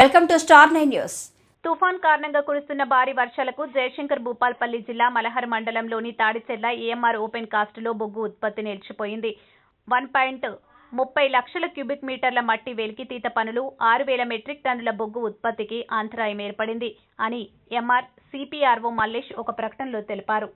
Welcome to star nine news. తుఫాన్ కారణంగా కురుస్తున్న భారీ వర్షాలకు జయశంకర్ భూపాల్పల్లి జిల్లా మలహర్ మండలంలోని తాడిచెర్ల ఏఎంఆర్ ఓపెన్ కాస్టులో బొగ్గు ఉత్పత్తి నిలిచిపోయింది. వన్ పాయింట్ ముప్పై లక్షల క్యూబిక్ మీటర్ల మట్టి వెలికితీత పనులు ఆరు వేల మెట్రిక్ టన్నుల బొగ్గు ఉత్పత్తికి అంతరాయం ఏర్పడింది అని ఎంఆర్ సిపిఆర్ఓ మల్లేష్ ఒక ప్రకటనలో తెలిపారు.